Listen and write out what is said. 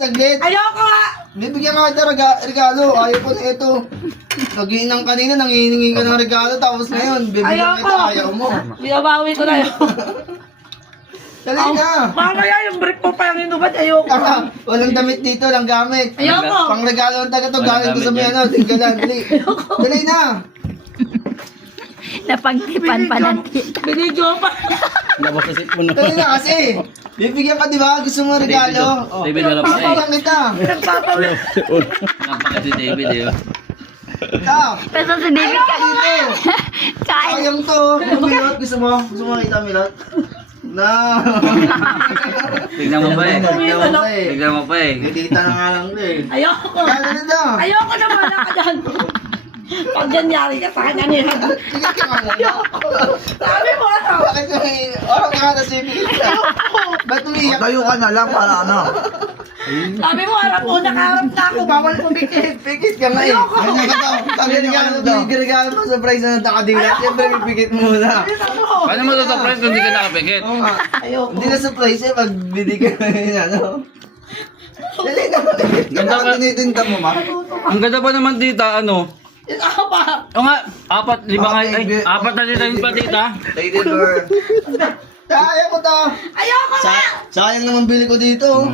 Saglit. Ayoko nga! Bibigyan ka kita regalo. Ayaw ko na ito. Nag-iinang kanina, nangihingi ka ng regalo. Tapos ngayon, bibigyan Ayoko. kita. Ayaw mo. Binabawi ko na yun. Dali na. Mamaya yung brick mo pa yung inubad. Ayoko. Walang damit dito, lang gamit. Ayoko. Pang regalo ng taga to. Walang Galing ko sa gamit may ano. Tinggalan. Dali. Dali na. Napagtipan pa ng Binidyo pa. Labas sa sipon. Dali na kasi. Bibigyan ka, di ba? Gusto mo regalo. Oh. David, wala pa eh. Bibigyan kita. Nagpapawin. Napaka si David eh. Ah, Pero si David ka. dito. Kain. Sayang to. Milot, gusto mo? Gusto mo makita, Milot? Na. Tignan mo pa eh. Tignan mo pa eh. Tignan mo pa eh. Nakikita na nga lang to eh. Ayoko. Kaya na to. Ayoko na wala ka dyan. Pag ganyari ka sa kanya niya. Sige ka nga. Sabi mo ano? Bakit may oras ka na sipigil ka? Ba't umiyak? Tayo ka na lang para ano. Sabi mo harap mo, nakaharap na ako. Bawal pumikit. Pigit ka nga eh. Ayoko. Ano ka to? Sabi niya regalo mo, surprise na nakadila. Siyempre pipigit muna. Paano mo surprise kung hindi ka nakapikit? Oo nga. Ayoko. Hindi na surprise eh pag binigyan mo yun ano. Dali na. Ganda ka. Tinitinda mo ma? Ang ganda pa naman tita, ano? Yung ako pa. O nga, apat na dito yung pa tita. Lady Bird. Kaya ko to. Ayoko nga. Sayang naman bili ko dito.